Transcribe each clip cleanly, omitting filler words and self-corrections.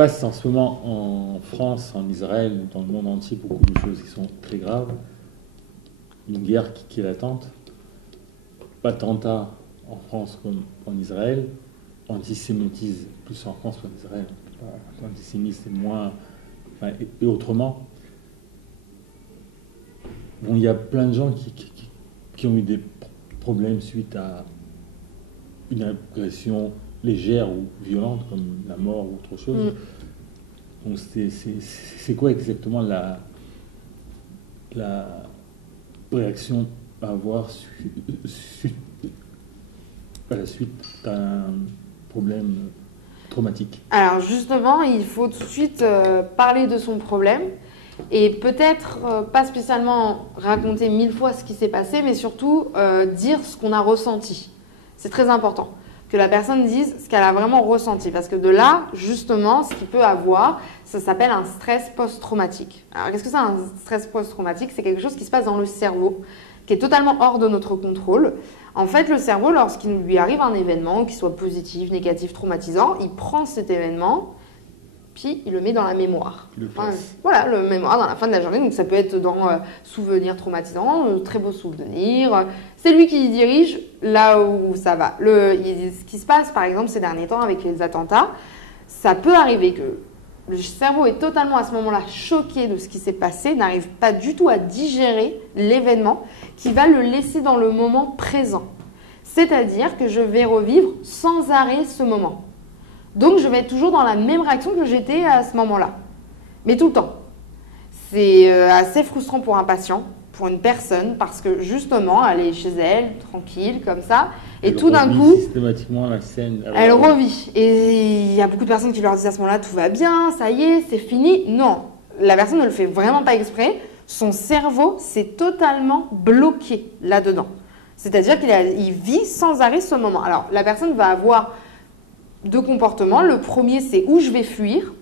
passe en ce moment en France, en Israël, dans le monde entier, beaucoup de choses qui sont très graves. Une guerre qui est latente. Attentats en France comme en Israël. Antisémitisme plus en France qu'en Israël. L'antisémitisme c'est moins... Enfin, et autrement. Bon, il y a plein de gens qui ont eu des problèmes suite à une agression légère ou violente, comme la mort ou autre chose. Donc c'est quoi exactement la réaction à avoir à la suite d'un problème traumatique? Alors justement, il faut tout de suite parler de son problème et peut-être pas spécialement raconter 1000 fois ce qui s'est passé, mais surtout dire ce qu'on a ressenti. C'est très important que la personne dise ce qu'elle a vraiment ressenti, parce que de là, justement, ce qu'il peut avoir, ça s'appelle un stress post-traumatique. Alors qu'est-ce que c'est un stress post-traumatique? C'est quelque chose qui se passe dans le cerveau, qui est totalement hors de notre contrôle. En fait, le cerveau, lorsqu'il lui arrive un événement, qu'il soit positif, négatif, traumatisant, il prend cet événement, puis il le met dans la mémoire. Voilà, le mémoire dans la fin de la journée. Donc ça peut être dans souvenirs traumatisants, très beaux souvenirs. C'est lui qui dirige là où ça va. Ce qui se passe, par exemple, ces derniers temps avec les attentats, ça peut arriver que le cerveau est totalement à ce moment-là choqué de ce qui s'est passé, n'arrive pas du tout à digérer l'événement, qui va le laisser dans le moment présent. C'est-à-dire que je vais revivre sans arrêt ce moment. Donc, je vais être toujours dans la même réaction que j'étais à ce moment-là. Mais tout le temps. C'est assez frustrant pour un patient, pour une personne, parce que justement, elle est chez elle, tranquille, comme ça, et tout d'un coup, systématiquement la scène. Elle revit. Et il y a beaucoup de personnes qui leur disent à ce moment-là, tout va bien, ça y est, c'est fini. Non, la personne ne le fait vraiment pas exprès. Son cerveau s'est totalement bloqué là-dedans. C'est-à-dire qu'il vit sans arrêt ce moment. Alors, la personne va avoir deux comportements. Le premier, c'est où je vais fuir.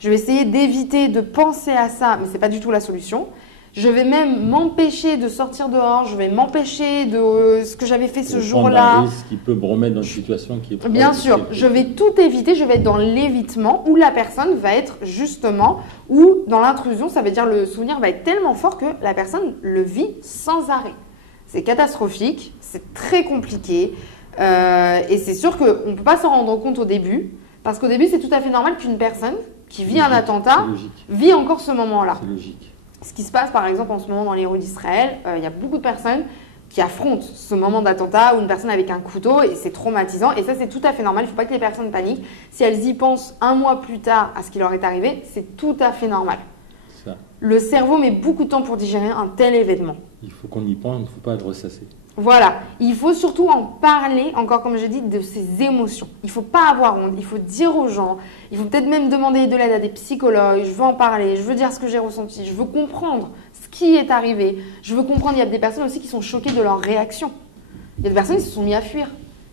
Je vais essayer d'éviter de penser à ça, mais ce n'est pas du tout la solution. Je vais même m'empêcher de sortir dehors. Je vais m'empêcher de ce que j'avais fait ce jour-là. Un risque qui peut me remettre dans une situation qui est... Bien sûr, je vais tout éviter. Je vais être dans l'évitement où la personne va être justement, ou dans l'intrusion, ça veut dire le souvenir va être tellement fort que la personne le vit sans arrêt. C'est catastrophique, c'est très compliqué. Et c'est sûr qu'on ne peut pas s'en rendre compte au début, parce qu'au début, c'est tout à fait normal qu'une personne qui vit un attentat vit encore ce moment-là. C'est logique. Ce qui se passe, par exemple, en ce moment dans les rues d'Israël, il y a beaucoup de personnes qui affrontent ce moment d'attentat ou une personne avec un couteau et c'est traumatisant. Et ça, c'est tout à fait normal. Il ne faut pas que les personnes paniquent. Si elles y pensent un mois plus tard à ce qui leur est arrivé, c'est tout à fait normal. Ça. Le cerveau met beaucoup de temps pour digérer un tel événement. Il faut qu'on y pense, il ne faut pas le ressasser. Voilà, il faut surtout en parler, encore comme j'ai dit, de ses émotions. Il ne faut pas avoir honte, il faut dire aux gens, il faut peut-être même demander de l'aide à des psychologues, je veux en parler, je veux dire ce que j'ai ressenti, je veux comprendre ce qui est arrivé, je veux comprendre, il y a des personnes aussi qui sont choquées de leur réaction. Il y a des personnes qui se sont mis à fuir.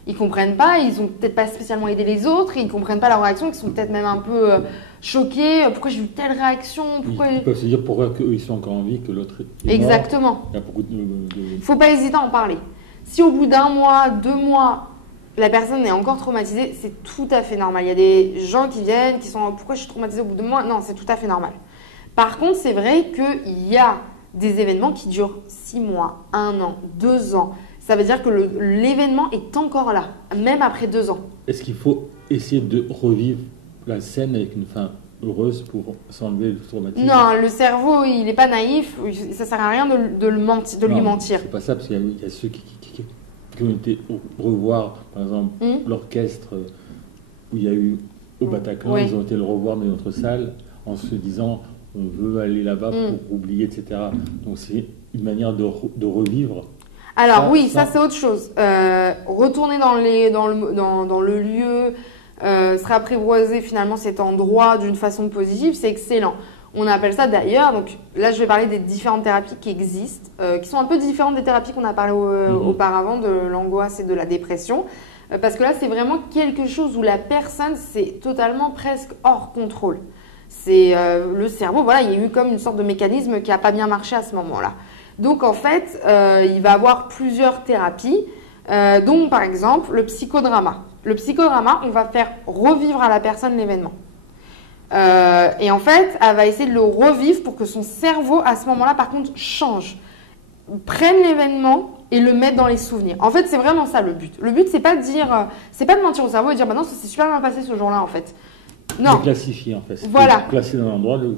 Ils ne comprennent pas, ils n'ont peut-être pas spécialement aidé les autres, ils ne comprennent pas leur réaction, ils sont peut-être même un peu choqués. Pourquoi j'ai eu telle réaction? Ils peuvent se dire pourquoi eux ils sont encore en vie, que l'autre est Exactement. mort. Il y a beaucoup Il ne faut pas hésiter à en parler. Si au bout d'un mois, 2 mois, la personne est encore traumatisée, c'est tout à fait normal. Il y a des gens qui viennent, qui sont « pourquoi je suis traumatisée au bout de mois ?» Non, c'est tout à fait normal. Par contre, c'est vrai qu'il y a des événements qui durent 6 mois, 1 an, 2 ans. Ça veut dire que l'événement est encore là, même après 2 ans. Est-ce qu'il faut essayer de revivre la scène avec une fin heureuse pour s'enlever le traumatisme? Non, le cerveau, il n'est pas naïf. Ça ne sert à rien de lui mentir. C'est pas ça, parce qu'il y a ceux qui ont été revoir, par exemple, l'orchestre où il y a eu au Bataclan, ils ont été le revoir dans notre salle en se disant on veut aller là-bas pour oublier, etc. Donc c'est une manière de revivre. Alors ça c'est autre chose. Retourner dans le lieu, se réapprivoiser finalement cet endroit d'une façon positive, c'est excellent. On appelle ça d'ailleurs, donc là je vais parler des différentes thérapies qui existent, qui sont un peu différentes des thérapies qu'on a parlé auparavant, de l'angoisse et de la dépression. Parce que là c'est vraiment quelque chose où la personne c'est totalement presque hors contrôle. C'est le cerveau, voilà, il y a eu comme une sorte de mécanisme qui n'a pas bien marché à ce moment-là. Donc en fait, il va avoir plusieurs thérapies, dont par exemple le psychodrama. Le psychodrama, on va faire revivre à la personne l'événement. Et en fait, elle va essayer de le revivre pour que son cerveau, à ce moment-là, par contre, change. Prenne l'événement et le mettre dans les souvenirs. En fait, c'est vraiment ça le but. Le but, c'est pas de dire, c'est pas de mentir au cerveau et de dire, bah non, ça s'est super bien passé ce jour-là, en fait. Non. De classifier, en fait. Voilà. Placer dans l'endroit, le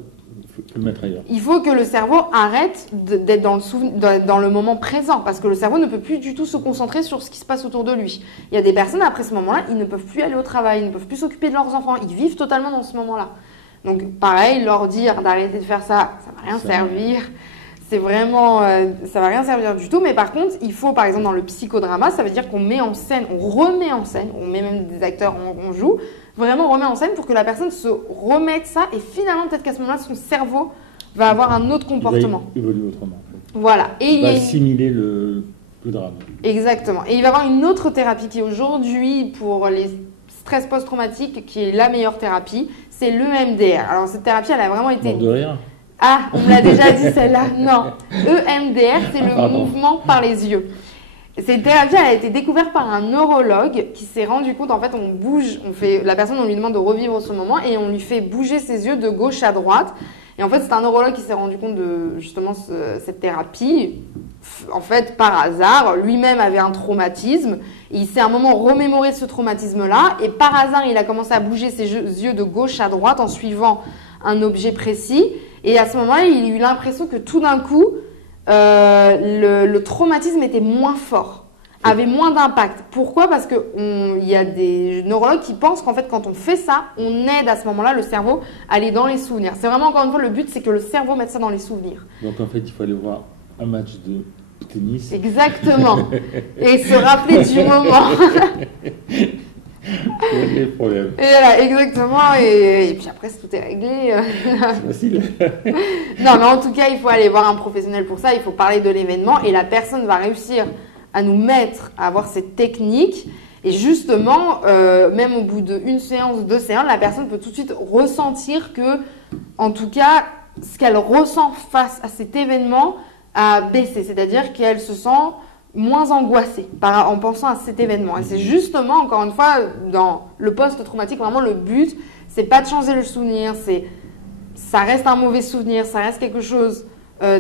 mettre ailleurs. Il faut que le cerveau arrête d'être dans le moment présent, parce que le cerveau ne peut plus du tout se concentrer sur ce qui se passe autour de lui. Il y a des personnes, après ce moment-là, ils ne peuvent plus aller au travail, ils ne peuvent plus s'occuper de leurs enfants, ils vivent totalement dans ce moment-là. Donc pareil, leur dire d'arrêter de faire ça, ça ne va rien servir. C'est vraiment, ça va rien servir du tout. Mais par contre, il faut, par exemple, dans le psychodrama, ça veut dire qu'on met en scène, on remet en scène, on met même des acteurs, on joue, vraiment on remet en scène pour que la personne se remette ça. Et finalement, peut-être qu'à ce moment-là, son cerveau va avoir un autre comportement. Il va évoluer autrement. En fait. Voilà. Et il va assimiler le drame. Exactement. Et il va y avoir une autre thérapie qui aujourd'hui, pour les stress post-traumatiques, qui est la meilleure thérapie, c'est l'EMDR. Alors cette thérapie, elle a vraiment été... Mort de rire. Ah, on me l'a déjà dit celle-là. Non. EMDR, c'est le mouvement par les yeux. Cette thérapie, elle a été découverte par un neurologue qui s'est rendu compte, en fait, on bouge, la personne, on lui demande de revivre ce moment et on lui fait bouger ses yeux de gauche à droite. Et en fait, c'est un neurologue qui s'est rendu compte de justement cette thérapie. En fait, par hasard, lui-même avait un traumatisme. Et il s'est à un moment remémoré ce traumatisme-là. Et par hasard, il a commencé à bouger ses yeux de gauche à droite en suivant un objet précis. Et à ce moment-là, il a eu l'impression que tout d'un coup, le traumatisme était moins fort, avait moins d'impact. Pourquoi? Parce qu'il y a des neurologues qui pensent qu'en fait, quand on fait ça, on aide à ce moment-là le cerveau à aller dans les souvenirs. C'est vraiment, encore une fois, le but, c'est que le cerveau mette ça dans les souvenirs. Donc en fait, il faut aller voir un match de tennis. Exactement. Et se rappeler du moment. Le problème. Et voilà, exactement. Et puis après, tout est réglé. C'est facile. Non, mais en tout cas, il faut aller voir un professionnel pour ça. Il faut parler de l'événement et la personne va réussir à nous mettre à avoir cette technique. Et justement, même au bout d'une séance, 2 séances, la personne peut tout de suite ressentir que, en tout cas, ce qu'elle ressent face à cet événement a baissé. C'est-à-dire qu'elle se sent moins angoissée en pensant à cet événement. Et c'est justement, encore une fois, dans le post-traumatique, vraiment le but, c'est pas de changer le souvenir, ça reste un mauvais souvenir, ça reste quelque chose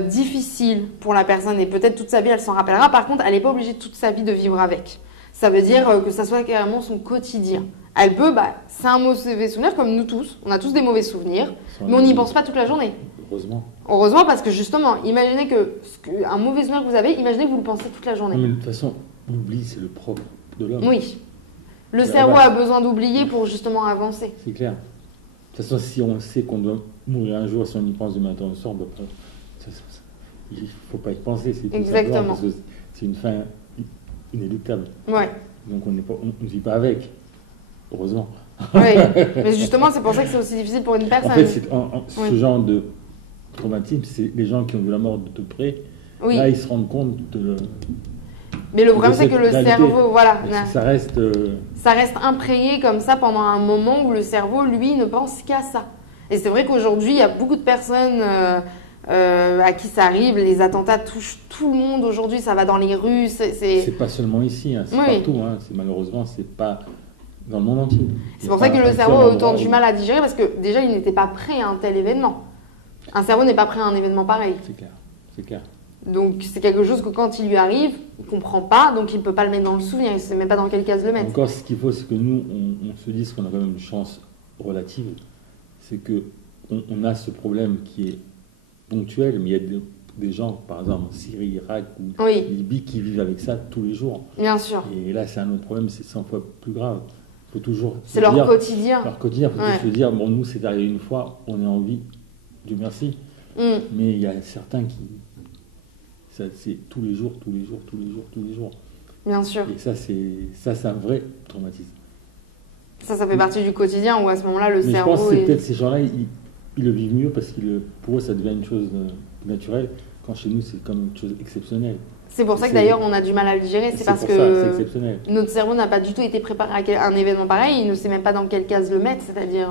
difficile pour la personne et peut-être toute sa vie, elle s'en rappellera. Par contre, elle n'est pas obligée toute sa vie de vivre avec. Ça veut dire que ça soit carrément son quotidien. Elle peut, c'est un mauvais souvenir comme nous tous, on a tous des mauvais souvenirs, mais on n'y pense pas toute la journée. Heureusement. Heureusement, parce que justement, imaginez un mauvais souvenir que vous avez, imaginez que vous le pensez toute la journée. Non, mais de toute façon, l'oubli, c'est le propre de l'homme. Oui. Le cerveau a besoin d'oublier pour justement avancer. C'est clair. De toute façon, si on sait qu'on doit mourir un jour, si on y pense du matin au soir, il ne faut pas y penser. C'est exactement. Parce que c'est une fin inéluctable. Ouais. Donc on ne vit pas avec. Heureusement. Oui, mais justement, c'est pour ça que c'est aussi difficile pour une personne. En fait, ce genre de traumatisme, c'est les gens qui ont vu la mort de tout près. Oui. Là, ils se rendent compte de... Mais le problème, c'est que le cerveau, voilà. Ça reste imprégné comme ça pendant un moment où le cerveau, lui, ne pense qu'à ça. Et c'est vrai qu'aujourd'hui, il y a beaucoup de personnes à qui ça arrive. Les attentats touchent tout le monde aujourd'hui. Ça va dans les rues. C'est pas seulement ici, c'est partout. Malheureusement, c'est pas dans le monde entier. C'est pour ça que le cerveau a autant du mal à digérer parce que déjà, il n'était pas prêt à un tel événement. Un cerveau n'est pas prêt à un événement pareil. C'est clair. Donc, c'est quelque chose que quand il lui arrive, il ne comprend pas, donc il ne peut pas le mettre dans le souvenir, il ne sait même pas dans quelle case le mettre. Encore, ce qu'il faut, c'est que nous, on se dise qu'on a quand même une chance relative. C'est qu'on a ce problème qui est ponctuel, mais il y a des gens, par exemple, en Syrie, Irak ou Libye, qui vivent avec ça tous les jours. Bien sûr. Et là, c'est un autre problème, c'est 100 fois plus grave. Faut toujours c'est leur quotidien. Leur quotidien, il faut se dire, bon, nous, c'est arrivé une fois, on est en vie, Dieu merci. Mais il y a certains qui... c'est tous les jours. Bien sûr. Et ça, c'est un vrai traumatisme. Ça fait partie du quotidien où à ce moment-là, le cerveau... Je pense que c'est peut-être ces gens-là, ils le vivent mieux parce que pour eux, ça devient une chose naturelle, quand chez nous, c'est comme une chose exceptionnelle. C'est pour ça que d'ailleurs, on a du mal à le digérer. C'est parce que notre cerveau n'a pas du tout été préparé à un événement pareil. Il ne sait même pas dans quelle case le mettre. C'est-à-dire,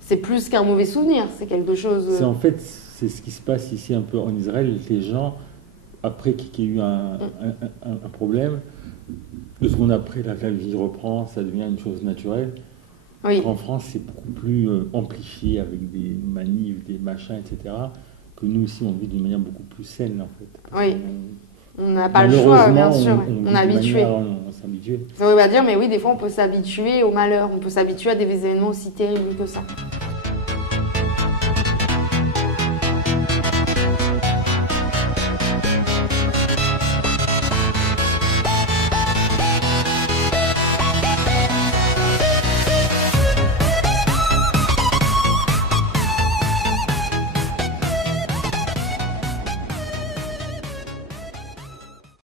c'est plus qu'un mauvais souvenir. C'est quelque chose... En fait, c'est ce qui se passe ici un peu en Israël. Les gens, après qu'il y ait eu un problème, 2 secondes après, la vie reprend, ça devient une chose naturelle. Oui. En France, c'est beaucoup plus amplifié avec des manifs, des machins, etc. Que nous aussi, on vit d'une manière beaucoup plus saine, en fait. Oui. On n'a pas le choix, bien sûr. On est habitué. On s'est habitué. Ça veut pas dire, mais oui, des fois, on peut s'habituer au malheur. On peut s'habituer à des événements aussi terribles que ça.